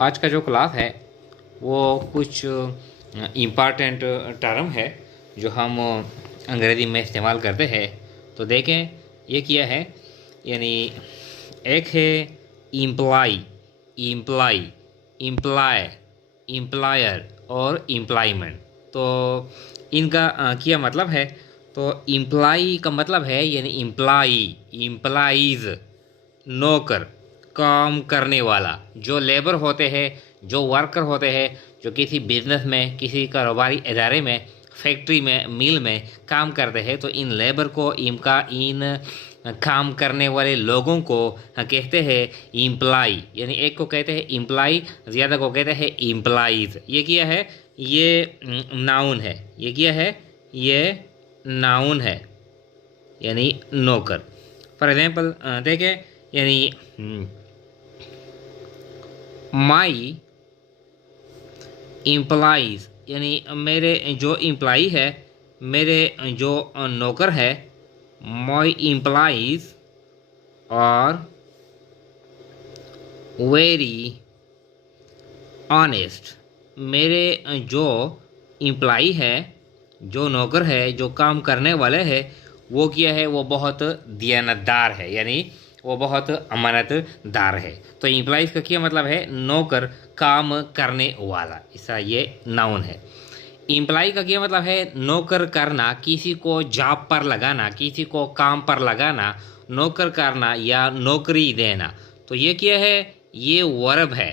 आज का जो क्लास है वो कुछ इम्पॉर्टेंट टर्म है जो हम अंग्रेज़ी में इस्तेमाल करते हैं। तो देखें ये क्या है, यानी एक है इम्प्लाई, इम्प्लाई, इम्प्लाय, इम्प्लायर और इम्प्लायमेंट। तो इनका क्या मतलब है? तो इम्प्लाई का मतलब है यानी इम्प्लाई, इम्प्लाइज, नौकर, काम करने वाला। जो लेबर होते हैं, जो वर्कर होते हैं, जो किसी बिजनेस में, किसी कारोबारी इदारे में, फैक्ट्री में, मिल में काम करते हैं, तो इन लेबर को, इन काम करने वाले लोगों को कहते हैं इम्प्लाई। यानी एक को कहते हैं इम्प्लाई, ज़्यादा को कहते हैं इम्प्लाइज। ये क्या है? ये नाउन है। ये क्या है? ये नाउन है, यानी नौकर। फॉर एग्जाम्पल देखें, यानी माई इम्प्लाइज, यानी मेरे जो इम्प्लाई है, मेरे जो नौकर है, माई इम्प्लाइज और वेरी ऑनेस्ट। मेरे जो इम्प्लाई है, जो नौकर है, जो काम करने वाले है, वो क्या है? वो बहुत दयानतदार है, यानी वो बहुत अमानतदार है। तो इम्प्लाइज का क्या मतलब है? नौकर, काम करने वाला। इसका ये नाउन है। इम्प्लाई का क्या मतलब है? नौकर करना, किसी को जॉब पर लगाना, किसी को काम पर लगाना, नौकर करना या नौकरी देना। तो ये क्या है? ये वर्ब है।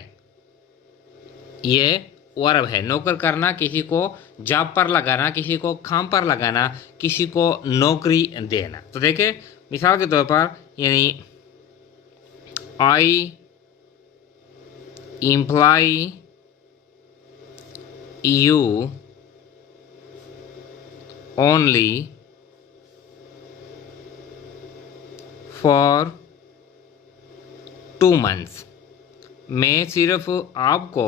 ये वर्ब है। नौकर करना, किसी को जॉब पर लगाना, किसी को काम पर लगाना, किसी को नौकरी देना। तो देखें मिसाल के तौर पर, यानी I imply you only for 2 months। मैं सिर्फ आपको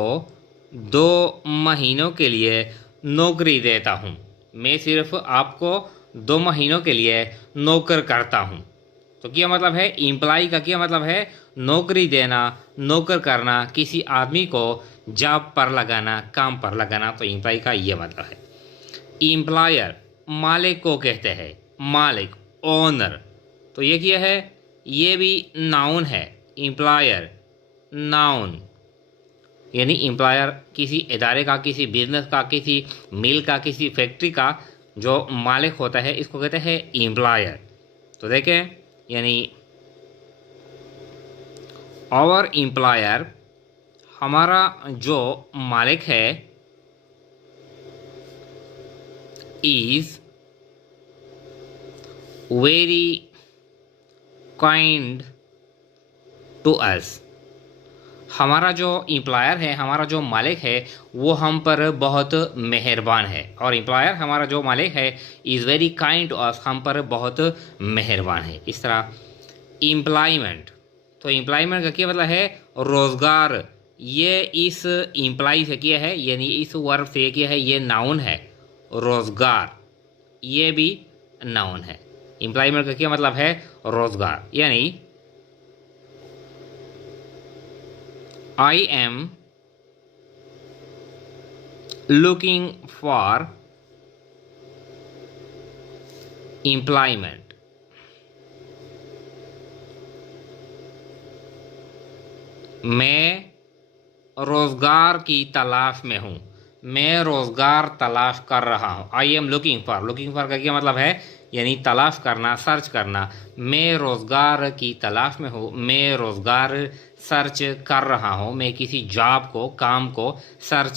2 महीनों के लिए नौकरी देता हूँ। मैं सिर्फ आपको 2 महीनों के लिए नौकर करता हूँ। तो क्या मतलब है? इम्प्लाई का क्या मतलब है? नौकरी देना, नौकर करना, किसी आदमी को जॉब पर लगाना, काम पर लगाना। तो इम्प्लाई का ये मतलब है। इम्प्लायर मालिक को कहते हैं, मालिक, ओनर। तो ये क्या है? ये भी नाउन है। इम्प्लायर नाउन, यानी एम्प्लॉयर किसी इदारे का, किसी बिजनेस का, किसी मिल का, किसी फैक्ट्री का जो मालिक होता है, इसको कहते हैं एम्प्लॉयर। तो देखें, यानी आवर एम्प्लॉयर, हमारा जो मालिक है, is very kind to us. हमारा जो एम्प्लॉयर है, हमारा जो मालिक है, वो हम पर बहुत मेहरबान है। और एम्प्लॉयर, हमारा जो मालिक है, is very kind to us, हम पर बहुत मेहरबान है। इस तरह एम्प्लॉयमेंट, तो एम्प्लॉयमेंट का क्या मतलब है? रोज़गार। ये इस एम्प्लॉय से क्या है, यानी इस वर्ब से क्या है? ये नाउन है। रोज़गार ये भी नाउन है। एम्प्लॉयमेंट का क्या मतलब है? रोज़गार। यानी I am looking for employment। मैं रोज़गार की तलाश में हूँ। मैं रोज़गार तलाश कर रहा हूँ। I am looking for, looking for का क्या मतलब है? यानी तलाश करना, सर्च करना। मैं रोज़गार की तलाश में हूँ, मैं रोज़गार सर्च कर रहा हूँ, मैं किसी जॉब को, काम को सर्च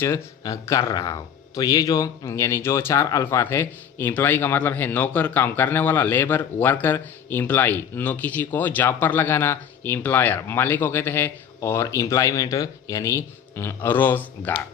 कर रहा हूँ। तो ये जो, यानी जो 4 अल्फाज है, एम्प्लॉय का मतलब है नौकर, काम करने वाला, लेबर, वर्कर, एम्प्लॉय, किसी को जॉब पर लगाना, एम्प्लॉयर मालिक को कहते हैं, और एम्प्लॉयमेंट यानी रोज़गार।